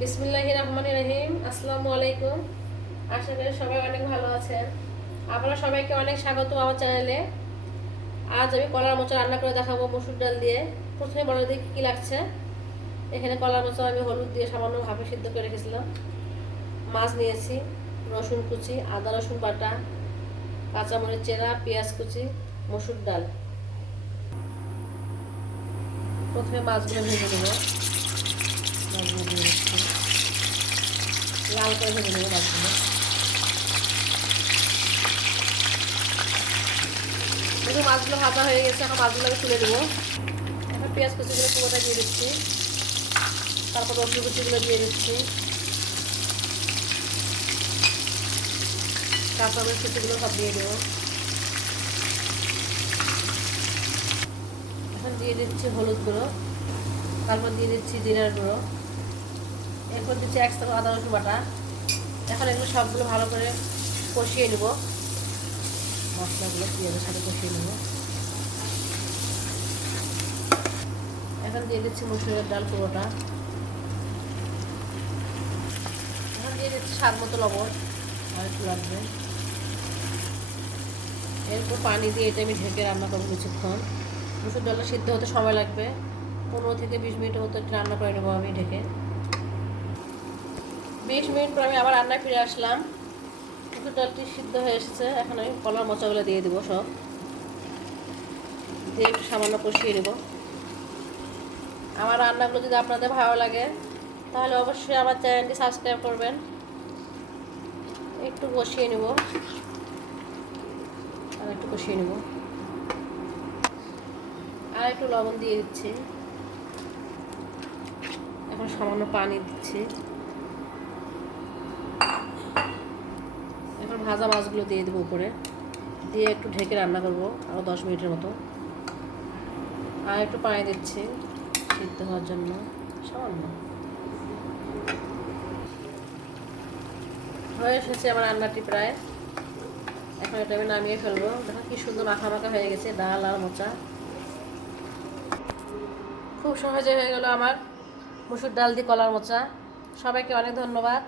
বিসমিল্লাহির রহমানির রহিম। আসসালামু আলাইকুম। আশা করি সবাই অনেক ভালো আছেন। আপনারা সবাইকে অনেক স্বাগত আমার চ্যানেলে। আজ আমি কলার মোচা রান্না করে দেখাবো মসুর ডাল দিয়ে। প্রথমে বলে দিই কী লাগছে। এখানে কলার মোচা আমি হলুদ দিয়ে সামান্য ভাপে সিদ্ধ করে রেখেছিলাম। মাছ নিয়েছি, রসুন কুচি, আদা রসুন বাটা, কাঁচামরিচ চেরা, পেঁয়াজ কুচি, মসুর ডাল। প্রথমে মাছগুলো ভেজে নেব। মাছগুলো দিয়ে দিচ্ছি, লাল করে ভেজে নেব মাছগুলো। দেখুন মাছগুলো ভাজা হয়ে গেছে, এখন মাছগুলো আমি তুলে দেবো। এখন পেঁয়াজ কুচিগুলো পুরোটা দিয়ে দিচ্ছি, তারপর রসুন কুচিগুলো দিয়ে দিচ্ছি, কাঁচামরিচ কুচিগুলো সব দিয়ে দেবো। এখন দিয়ে দিচ্ছি হলুদ গুঁড়ো, তারপর দিয়ে দিচ্ছি জিরার গুঁড়ো, এরপর দিচ্ছি 1 চামচ আদা রসুন বাটা। এখন এগুলো সবগুলো ভালো করে কষিয়ে নেব, মশলাগুলো পেঁয়াজের সাথে কষিয়ে নেব। এখন দিয়ে দিচ্ছি মসুরের ডাল পুরোটা। এখন দিয়ে দিচ্ছি স্বাদ মতো লবণ, আর একটু লাগবে। এরপর পানি দিয়ে এটা আমি ঢেকে রান্না করবো কিছুক্ষণ। মসুর ডালটা সিদ্ধ হতে সময় লাগবে, 15 থেকে 20 মিনিটের মতো রান্না করে নেবো আমি ঢেকে। 20 মিনিট পর আমি আবার রান্নায় ফিরে আসলাম। মসুর ডালটি সিদ্ধ হয়ে এসেছে। এখন আমি কলার মোচাগুলো দিয়ে দেবো, সব দিয়ে একটু সামান্য কষিয়ে নেব। আমার রান্নাগুলো যদি আপনাদের ভালো লাগে তাহলে অবশ্যই আমার চ্যানেলটি সাবস্ক্রাইব করবেন। একটু কষিয়ে নেব, আর একটু কষিয়ে নেব, আর একটু লবণ দিয়ে দিচ্ছি। এখন সামান্য পানি দিচ্ছি। এখন ভাজা মাছগুলো দিয়ে দেবো উপরে, দিয়ে একটু ঢেকে রান্না করব আরও 10 মিনিটের মতো। আর একটু পানি দিচ্ছি সিদ্ধ হওয়ার জন্য, সামান্য। হয়ে এসেছে আমার রান্নাটি প্রায়। এখন এটা আমি নামিয়ে ফেলবো। দেখো কি সুন্দর মাখা মাখা হয়ে গেছে ডাল আর মোচা। খুব সহজে হয়ে গেল আমার মসুর ডাল দিয়ে কলার মোচা। সবাইকে অনেক ধন্যবাদ।